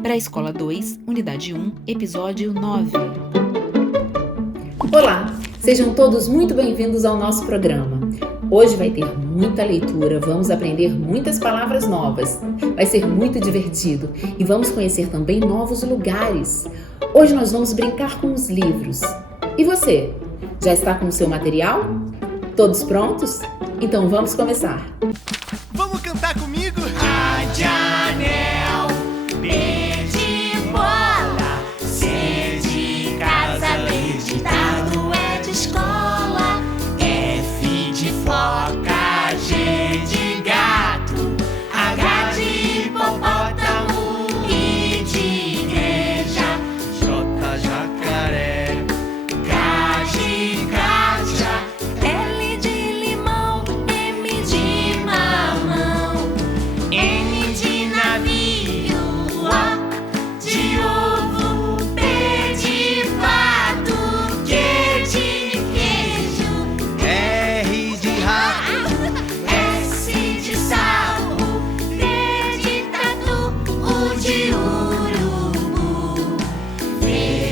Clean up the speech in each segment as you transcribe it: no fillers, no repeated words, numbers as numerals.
Para a Escola 2, Unidade 1, Episódio 9. Olá, sejam todos muito bem-vindos ao nosso programa. Hoje vai ter muita leitura, vamos aprender muitas palavras novas. Vai ser muito divertido e vamos conhecer também novos lugares. Hoje nós vamos brincar com os livros. E você, já está com o seu material? Todos prontos? Então vamos começar. Vamos cantar comigo? A de anel, B de bola, C de casa, D de dado, E de escola, F de foca, G de gato, H de hipopótamo, I de igreja, J, jacaré. K de caixa, L de limão, M de mamão, N de navio, O de ovo, P de pato, Q de queijo, R de rato. S de sapo, T de tatu, U de urubu, V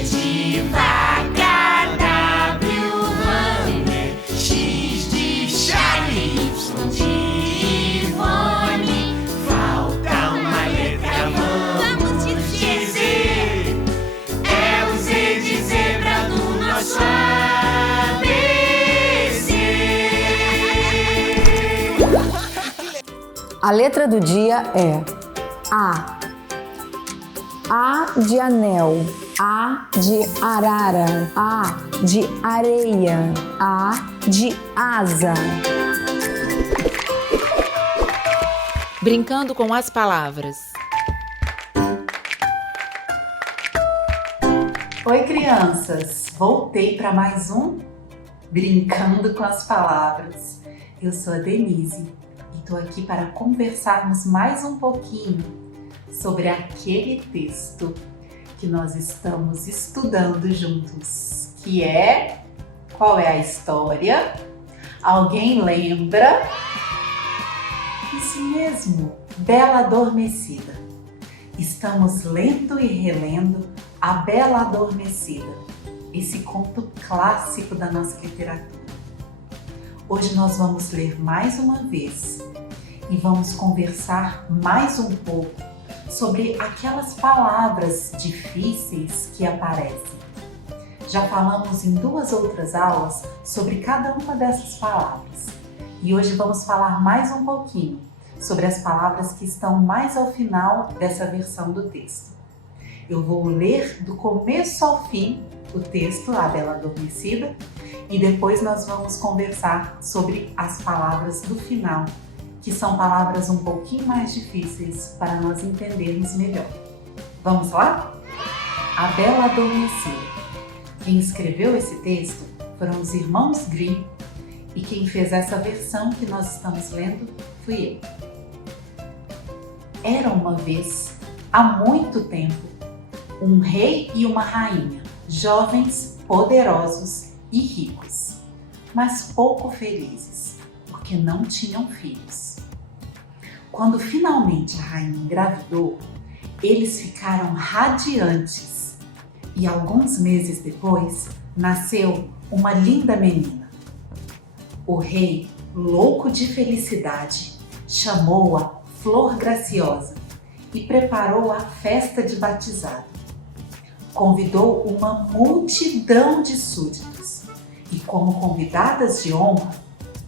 de vaca, W hammer, X de Charlie, Y de Ivone, falta uma letra, vamos dizer, é o Z de zebra do nosso ABC. A letra do dia é A. A de anel, A de arara, A de areia, A de asa. Brincando com as palavras. Oi, crianças! Voltei para mais um Brincando com as Palavras. Eu sou a Denise e estou aqui para conversarmos mais um pouquinho sobre aquele texto que nós estamos estudando juntos, que é... Qual é a história? Alguém lembra? Isso mesmo, Bela Adormecida. Estamos lendo e relendo A Bela Adormecida, esse conto clássico da nossa literatura. Hoje nós vamos ler mais uma vez e vamos conversar mais um pouco sobre aquelas palavras difíceis que aparecem. Já falamos em 2 outras aulas sobre cada uma dessas palavras e hoje vamos falar mais um pouquinho sobre as palavras que estão mais ao final dessa versão do texto. Eu vou ler do começo ao fim o texto, A Bela Adormecida, e depois nós vamos conversar sobre as palavras do final, que são palavras um pouquinho mais difíceis para nós entendermos melhor. Vamos lá? A Bela Adormecida. Quem escreveu esse texto foram os irmãos Grimm e quem fez essa versão que nós estamos lendo fui eu. Era uma vez, há muito tempo, um rei e uma rainha, jovens, poderosos e ricos, mas pouco felizes, porque não tinham filhos. Quando finalmente a rainha engravidou, eles ficaram radiantes e alguns meses depois nasceu uma linda menina. O rei, louco de felicidade, chamou-a Flor Graciosa e preparou a festa de batizado. Convidou uma multidão de súditos e, como convidadas de honra,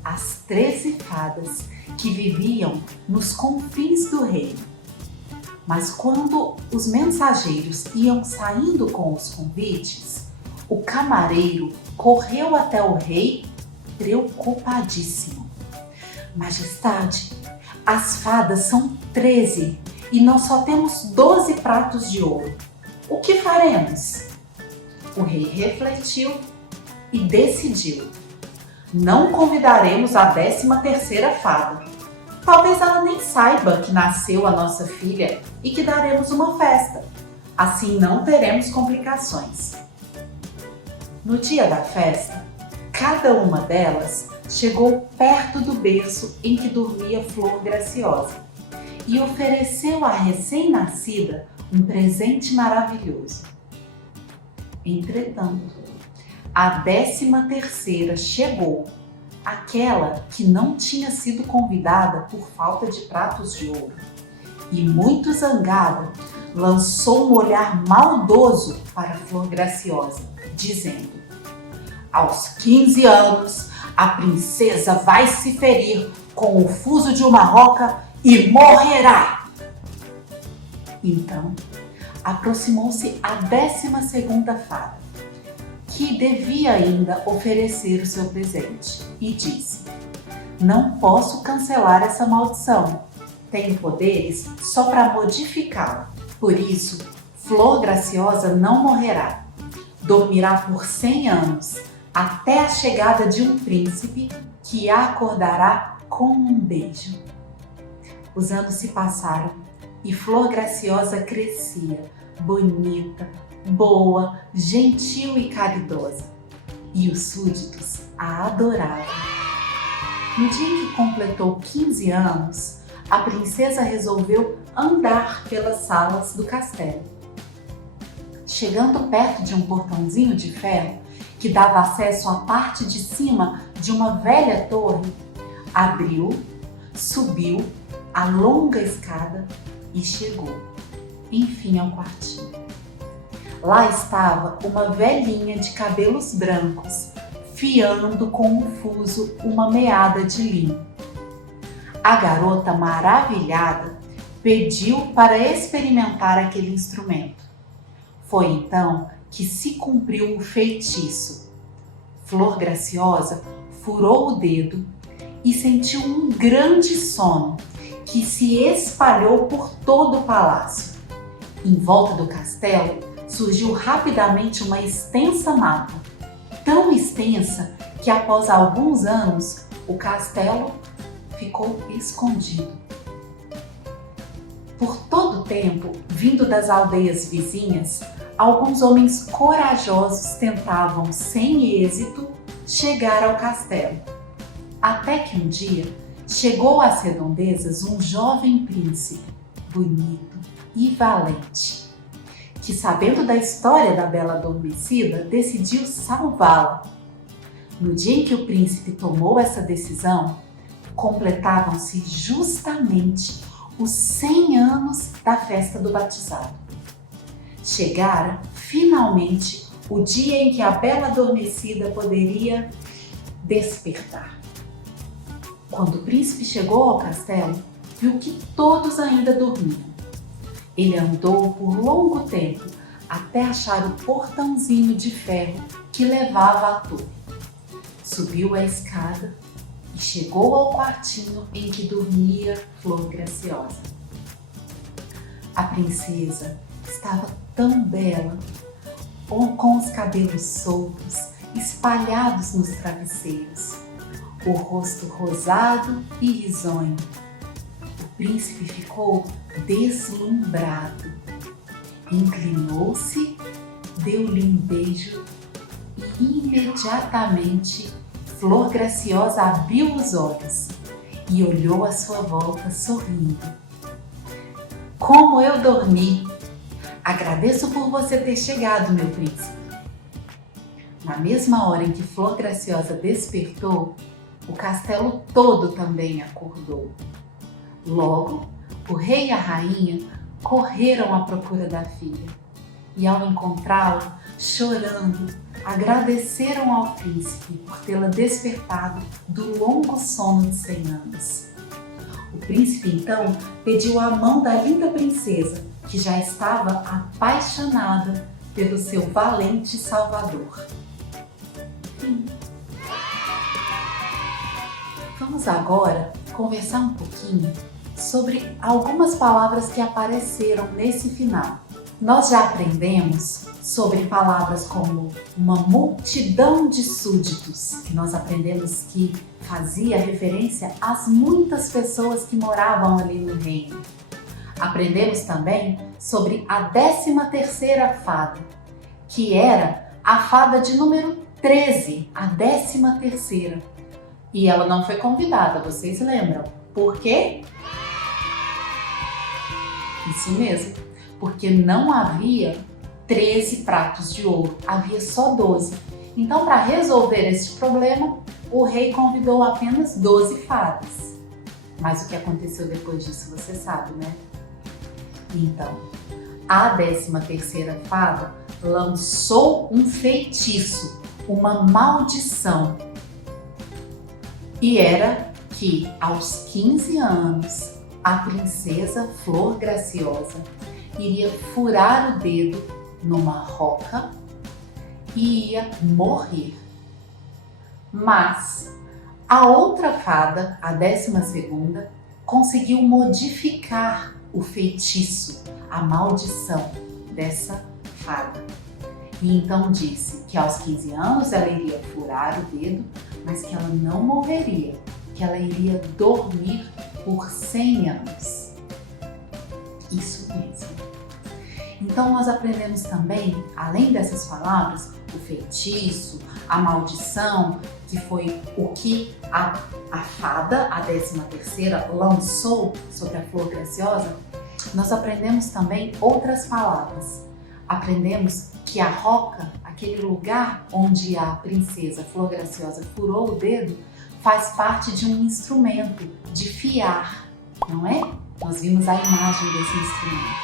as 13 fadas que viviam nos confins do reino. Mas quando os mensageiros iam saindo com os convites, o camareiro correu até o rei preocupadíssimo. Majestade, as fadas são 13 e nós só temos 12 pratos de ouro. O que faremos? O rei refletiu e decidiu: não convidaremos a 13ª fada. Talvez ela nem saiba que nasceu a nossa filha e que daremos uma festa. Assim não teremos complicações. No dia da festa, cada uma delas chegou perto do berço em que dormia Flor Graciosa e ofereceu à recém-nascida um presente maravilhoso. Entretanto, a 13ª chegou, aquela que não tinha sido convidada por falta de pratos de ouro, e muito zangada, lançou um olhar maldoso para a Flor Graciosa, dizendo: aos 15 anos, a princesa vai se ferir com o fuso de uma roca e morrerá. Então, aproximou-se a 12ª fada, que devia ainda oferecer o seu presente, e disse: não posso cancelar essa maldição. Tenho poderes só para modificá-la. Por isso, Flor Graciosa não morrerá. Dormirá por 100 anos, até a chegada de um príncipe que a acordará com um beijo. Os anos se passaram e Flor Graciosa crescia, bonita, boa, gentil e caridosa. E os súditos a adoravam. No dia em que completou 15 anos, a princesa resolveu andar pelas salas do castelo. Chegando perto de um portãozinho de ferro que dava acesso à parte de cima de uma velha torre, abriu, subiu a longa escada e chegou, enfim, ao quartinho. Lá estava uma velhinha de cabelos brancos, fiando com um fuso uma meada de linho. A garota, maravilhada, pediu para experimentar aquele instrumento. Foi então que se cumpriu o feitiço. Flor Graciosa furou o dedo e sentiu um grande sono que se espalhou por todo o palácio. Em volta do castelo surgiu rapidamente uma extensa mata, tão extensa que após alguns anos o castelo ficou escondido. Por todo o tempo, vindo das aldeias vizinhas, alguns homens corajosos tentavam, sem êxito, chegar ao castelo. Até que um dia chegou às redondezas um jovem príncipe, bonito e valente, que, sabendo da história da Bela Adormecida, decidiu salvá-la. No dia em que o príncipe tomou essa decisão, completavam-se justamente os 100 anos da festa do batizado. Chegara, finalmente, o dia em que a Bela Adormecida poderia despertar. Quando o príncipe chegou ao castelo, viu que todos ainda dormiam. Ele andou por longo tempo até achar o portãozinho de ferro que levava à torre. Subiu a escada e chegou ao quartinho em que dormia Flor Graciosa. A princesa estava tão bela, com os cabelos soltos, espalhados nos travesseiros, o rosto rosado e risonho. O príncipe ficou deslumbrado. Inclinou-se, deu-lhe um beijo e imediatamente Flor Graciosa abriu os olhos e olhou à sua volta sorrindo. Como eu dormi! Agradeço por você ter chegado, meu príncipe. Na mesma hora em que Flor Graciosa despertou, o castelo todo também acordou. Logo, o rei e a rainha correram à procura da filha e, ao encontrá-la, chorando, agradeceram ao príncipe por tê-la despertado do longo sono de 100 anos. O príncipe, então, pediu a mão da linda princesa, que já estava apaixonada pelo seu valente salvador. Fim. Vamos agora conversar um pouquinho sobre algumas palavras que apareceram nesse final. Nós já aprendemos sobre palavras como uma multidão de súditos, que nós aprendemos que fazia referência às muitas pessoas que moravam ali no reino. Aprendemos também sobre a 13ª fada, que era a fada de número 13, a 13ª. E ela não foi convidada, vocês lembram? Por quê? Isso mesmo, porque não havia 13 pratos de ouro, havia só 12. Então, para resolver este problema, o rei convidou apenas 12 fadas. Mas o que aconteceu depois disso você sabe, né? Então, a 13ª fada lançou um feitiço, uma maldição. E era que aos 15 anos, a princesa Flor Graciosa iria furar o dedo numa roca e ia morrer. Mas a outra fada, a 12ª, conseguiu modificar o feitiço, a maldição dessa fada. E então disse que aos 15 anos ela iria furar o dedo, mas que ela não morreria, que ela iria dormir por 100 anos. Isso mesmo. Então nós aprendemos também, além dessas palavras, o feitiço, a maldição, que foi o que a fada, a 13ª, lançou sobre a Flor Graciosa. Nós aprendemos também outras palavras. Aprendemos que a roca, aquele lugar onde a princesa Flor Graciosa furou o dedo, faz parte de um instrumento de fiar, não é? Nós vimos a imagem desse instrumento.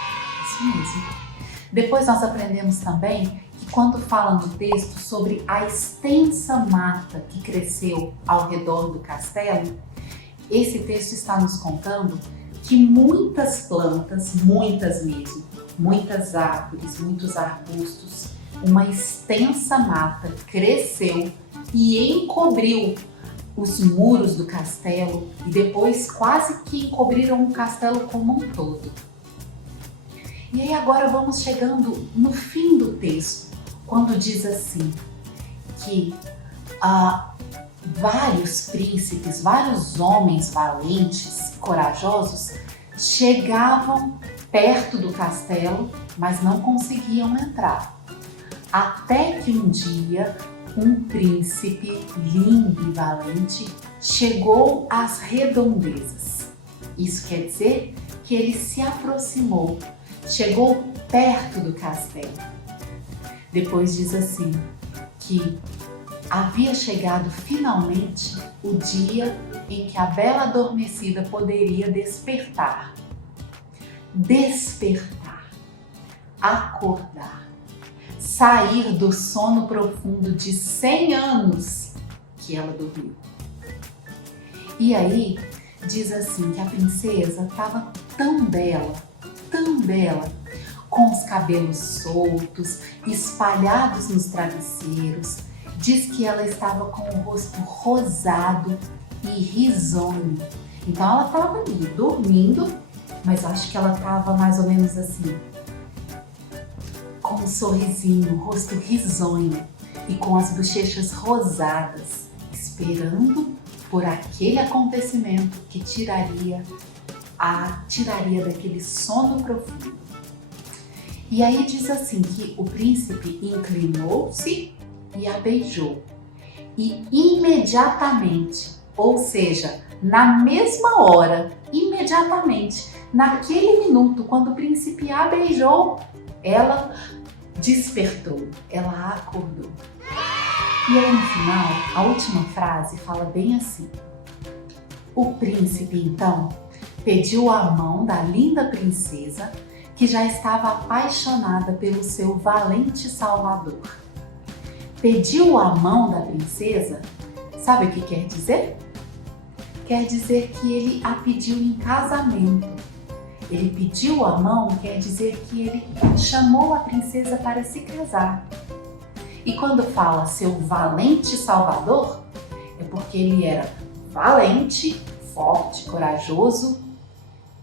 Isso mesmo. Depois nós aprendemos também que quando fala no texto sobre a extensa mata que cresceu ao redor do castelo, esse texto está nos contando que muitas plantas, muitas mesmo, muitas árvores, muitos arbustos, uma extensa mata cresceu e encobriu os muros do castelo e depois quase que encobriram o castelo como um todo. E aí agora vamos chegando no fim do texto, quando diz assim, que vários príncipes, vários homens valentes, corajosos, chegavam perto do castelo, mas não conseguiam entrar. Até que um dia, um príncipe lindo e valente chegou às redondezas. Isso quer dizer que ele se aproximou, chegou perto do castelo. Depois diz assim, que havia chegado finalmente o dia em que a bela adormecida poderia despertar. Despertar, acordar, sair do sono profundo de 100 anos que ela dormiu. E aí diz assim que a princesa estava tão bela, com os cabelos soltos, espalhados nos travesseiros. Diz que ela estava com o rosto rosado e risonho. Então ela estava ali dormindo, mas acho que ela estava mais ou menos assim, com um sorrisinho, o rosto risonho e com as bochechas rosadas, esperando por aquele acontecimento que tiraria daquele sono profundo. E aí diz assim que o príncipe inclinou-se e a beijou. E imediatamente, ou seja, na mesma hora, imediatamente, naquele minuto, quando o príncipe a beijou, ela despertou, ela acordou. E aí no final, a última frase fala bem assim: o príncipe então pediu a mão da linda princesa, que já estava apaixonada pelo seu valente salvador. Pediu a mão da princesa, sabe o que quer dizer? Quer dizer que ele a pediu em casamento. Ele pediu a mão, quer dizer que ele chamou a princesa para se casar. E quando fala seu valente salvador, é porque ele era valente, forte, corajoso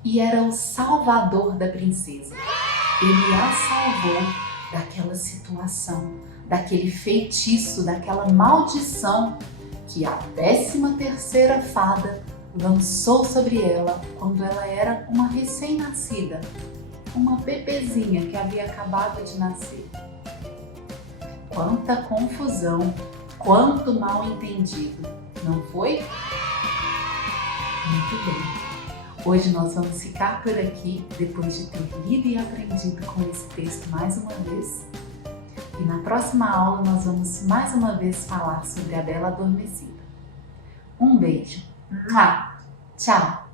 e era o salvador da princesa. Ele a salvou daquela situação, daquele feitiço, daquela maldição que a 13ª fada lançou sobre ela quando ela era uma recém-nascida, uma bebezinha que havia acabado de nascer. Quanta confusão, quanto mal entendido, não foi? Muito bem. Hoje nós vamos ficar por aqui depois de ter lido e aprendido com esse texto mais uma vez. E na próxima aula nós vamos mais uma vez falar sobre a Bela Adormecida. Um beijo. Tchau!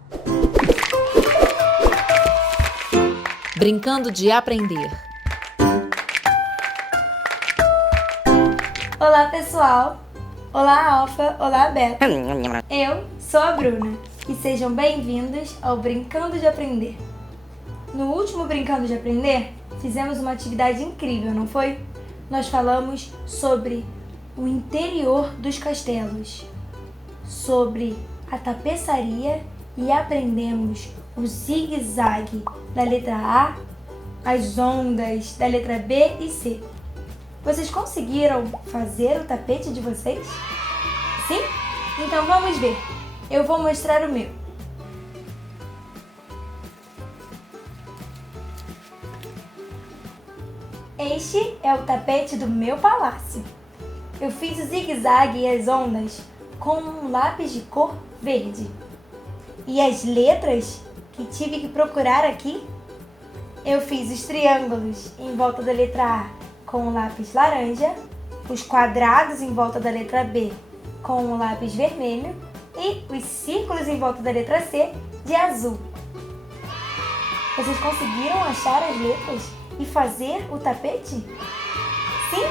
Brincando de aprender. Olá pessoal, olá Alfa, olá Beta. Eu sou a Bruna e sejam bem-vindos ao Brincando de Aprender. No último Brincando de Aprender, fizemos uma atividade incrível, não foi? Nós falamos sobre o interior dos castelos, sobre a tapeçaria e aprendemos o zigue-zague da letra A, as ondas da letra B e C. Vocês conseguiram fazer o tapete de vocês? Sim? Então vamos ver. Eu vou mostrar o meu. Este é o tapete do meu palácio. Eu fiz o zigue-zague e as ondas com um lápis de cor verde. E as letras que tive que procurar aqui, eu fiz os triângulos em volta da letra A com o lápis laranja, os quadrados em volta da letra B com o lápis vermelho e os círculos em volta da letra C de azul. Vocês conseguiram achar as letras e fazer o tapete? Sim?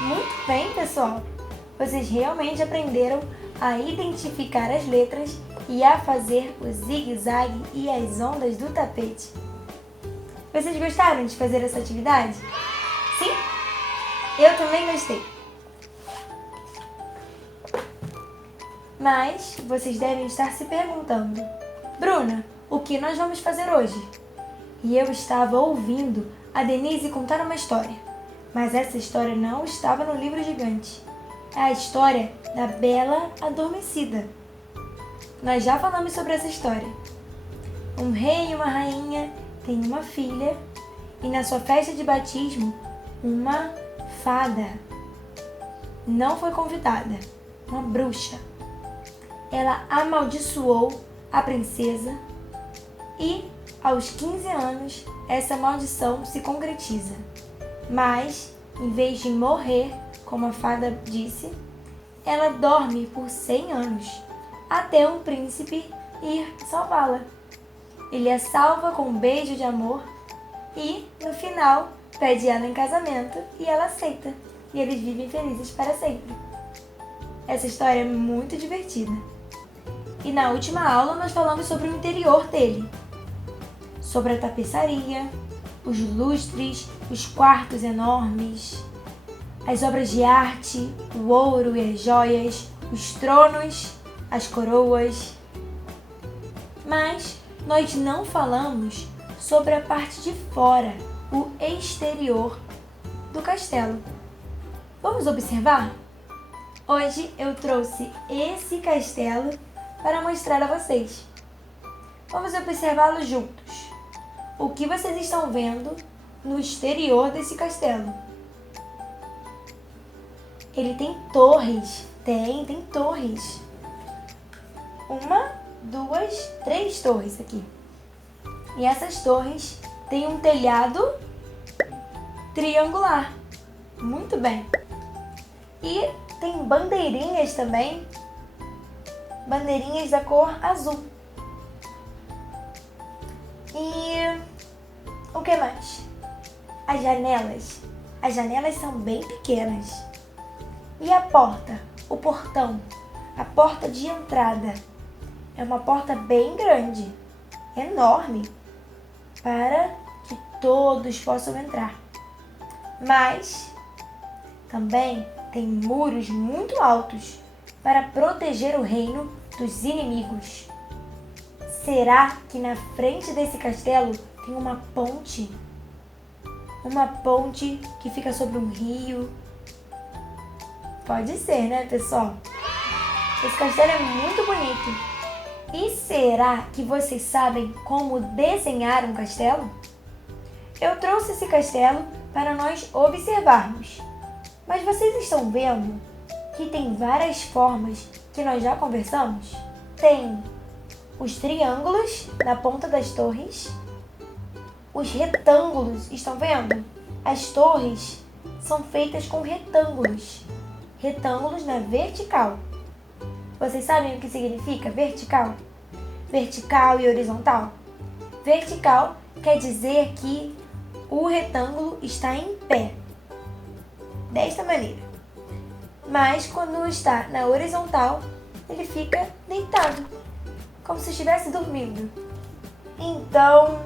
Muito bem, pessoal! Vocês realmente aprenderam a identificar as letras e a fazer o zigue-zague e as ondas do tapete. Vocês gostaram de fazer essa atividade? Sim? Eu também gostei. Mas vocês devem estar se perguntando: Bruna, o que nós vamos fazer hoje? E eu estava ouvindo a Denise contar uma história, mas essa história não estava no livro gigante. É a história da Bela Adormecida. Nós já falamos sobre essa história. Um rei e uma rainha têm uma filha e na sua festa de batismo, uma fada não foi convidada, uma bruxa. Ela amaldiçoou a princesa e, aos 15 anos, essa maldição se concretiza. Mas, em vez de morrer, como a fada disse, ela dorme por 100 anos, até um príncipe ir salvá-la. Ele a salva com um beijo de amor e, no final, pede ela em casamento e ela aceita. E eles vivem felizes para sempre. Essa história é muito divertida. E na última aula nós falamos sobre o interior dele. Sobre a tapeçaria, os lustres, os quartos enormes, as obras de arte, o ouro e as joias, os tronos, as coroas. Mas nós não falamos sobre a parte de fora, o exterior do castelo. Vamos observar? Hoje eu trouxe esse castelo para mostrar a vocês. Vamos observá-lo juntos. O que vocês estão vendo no exterior desse castelo? Ele tem torres. Tem torres. 1, 2, 3 torres aqui. E essas torres têm um telhado triangular. Muito bem. E tem bandeirinhas também. Bandeirinhas da cor azul. E o que mais? As janelas. As janelas são bem pequenas. E a porta? O portão. A porta de entrada. É uma porta bem grande. Enorme. Para que todos possam entrar. Mas também tem muros muito altos para proteger o reino dos inimigos. Será que na frente desse castelo tem uma ponte? Uma ponte que fica sobre um rio? Pode ser, né, pessoal? Esse castelo é muito bonito. E será que vocês sabem como desenhar um castelo? Eu trouxe esse castelo para nós observarmos. Mas vocês estão vendo que tem várias formas que nós já conversamos? Tem os triângulos na ponta das torres, os retângulos. Estão vendo? As torres são feitas com retângulos. Retângulos na vertical. Vocês sabem o que significa vertical? Vertical e horizontal? Vertical quer dizer que o retângulo está em pé, desta maneira. Mas quando está na horizontal, ele fica deitado, como se estivesse dormindo. Então,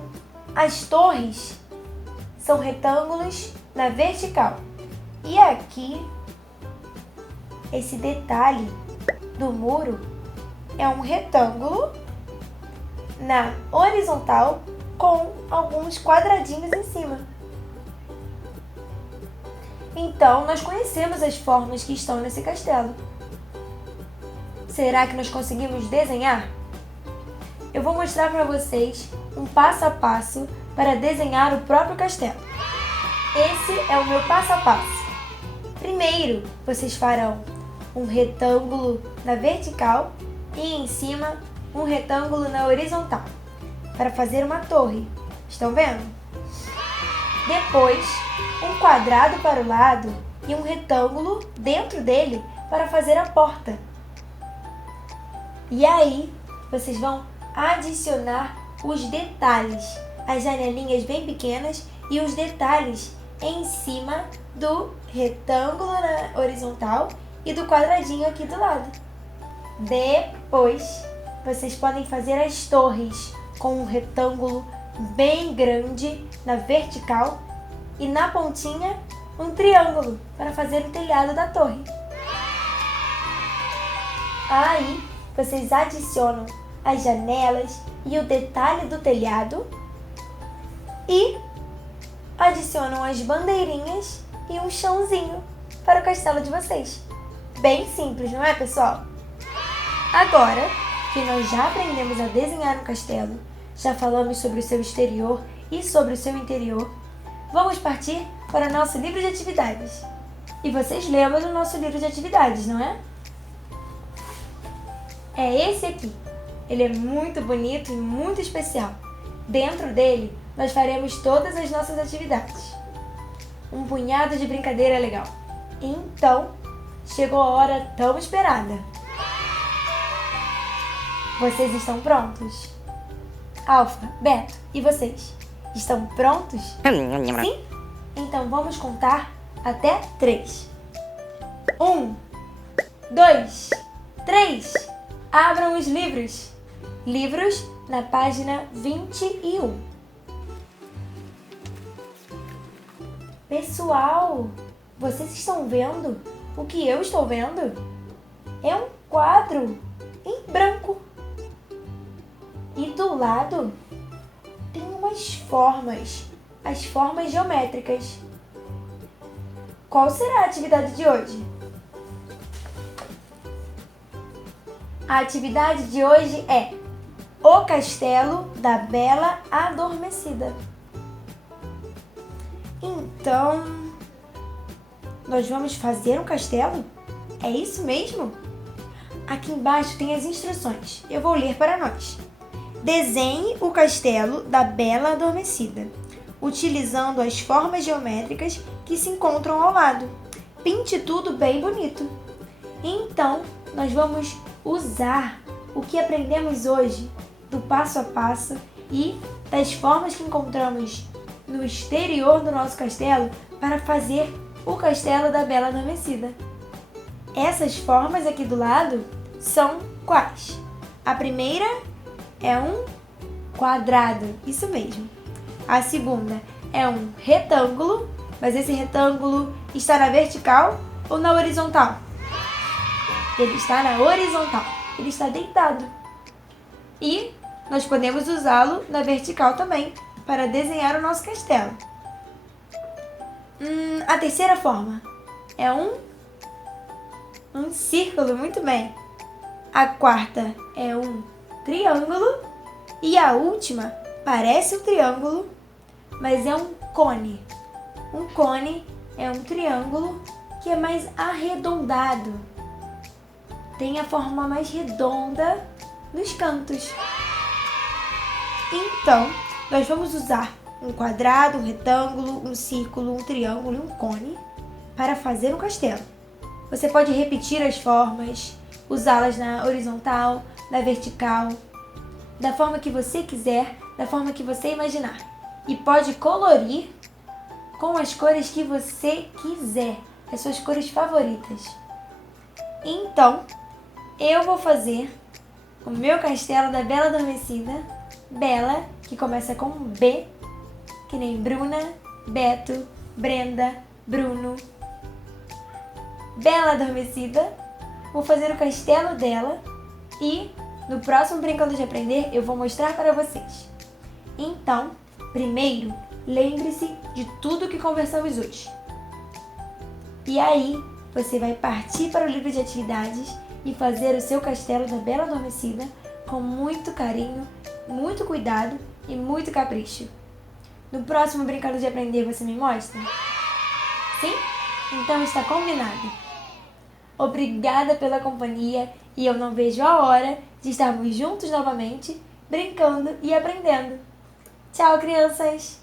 as torres são retângulos na vertical. E aqui, esse detalhe do muro é um retângulo na horizontal com alguns quadradinhos em cima. Então, nós conhecemos as formas que estão nesse castelo. Será que nós conseguimos desenhar? Eu vou mostrar para vocês um passo a passo para desenhar o próprio castelo. Esse é o meu passo a passo. Primeiro, vocês farão um retângulo na vertical e em cima um retângulo na horizontal para fazer uma torre. Estão vendo? Depois, um quadrado para o lado e um retângulo dentro dele para fazer a porta. E aí, vocês vão adicionar os detalhes, as janelinhas bem pequenas e os detalhes em cima do retângulo na horizontal e do quadradinho aqui do lado. Depois, vocês podem fazer as torres com um retângulo bem grande na vertical e na pontinha um triângulo para fazer o telhado da torre. Aí, vocês adicionam as janelas e o detalhe do telhado e adicionam as bandeirinhas e um chãozinho para o castelo de vocês. Bem simples, não é, pessoal? Agora que nós já aprendemos a desenhar um castelo, já falamos sobre o seu exterior e sobre o seu interior, vamos partir para o nosso livro de atividades. E vocês lembram do nosso livro de atividades, não é? É esse aqui. Ele é muito bonito e muito especial. Dentro dele, nós faremos todas as nossas atividades. Um punhado de brincadeira legal. Então, chegou a hora tão esperada. Vocês estão prontos? Alfa, Beto, e vocês? Estão prontos? Sim? Então vamos contar até 3. 1, 2, 3. Abram os livros. Livros na página 21. Pessoal, vocês estão vendo o que eu estou vendo? É um quadro em branco. E do lado tem umas formas, as formas geométricas. Qual será a atividade de hoje? A atividade de hoje é O Castelo da Bela Adormecida. Então, nós vamos fazer um castelo? É isso mesmo? Aqui embaixo tem as instruções. Eu vou ler para nós. Desenhe o castelo da Bela Adormecida, utilizando as formas geométricas que se encontram ao lado. Pinte tudo bem bonito. Então, nós vamos usar o que aprendemos hoje do passo a passo e das formas que encontramos no exterior do nosso castelo para fazer o castelo da Bela Adormecida. Essas formas aqui do lado são quais? A primeira é um quadrado, isso mesmo. A segunda é um retângulo, mas esse retângulo está na vertical ou na horizontal? Ele está na horizontal, ele está deitado. E nós podemos usá-lo na vertical também, para desenhar o nosso castelo. A terceira forma é um círculo, muito bem. A quarta é um triângulo e a última parece um triângulo, mas é um cone. Um cone é um triângulo que é mais arredondado. Tem a forma mais redonda nos cantos. Então, nós vamos usar um quadrado, um retângulo, um círculo, um triângulo e um cone para fazer um castelo. Você pode repetir as formas, usá-las na horizontal, na vertical, da forma que você quiser, da forma que você imaginar. E pode colorir com as cores que você quiser, as suas cores favoritas. Então, eu vou fazer o meu castelo da Bela Adormecida. Bela, que começa com um B, que nem Bruna, Beto, Brenda, Bruno. Bela Adormecida. Vou fazer o castelo dela e no próximo Brincando de Aprender eu vou mostrar para vocês. Então, primeiro, lembre-se de tudo que conversamos hoje. E aí, você vai partir para o livro de atividades e fazer o seu castelo da Bela Adormecida com muito carinho, muito cuidado e muito capricho. No próximo Brincando de Aprender você me mostra? Sim? Então está combinado. Obrigada pela companhia e eu não vejo a hora de estarmos juntos novamente, brincando e aprendendo. Tchau, crianças!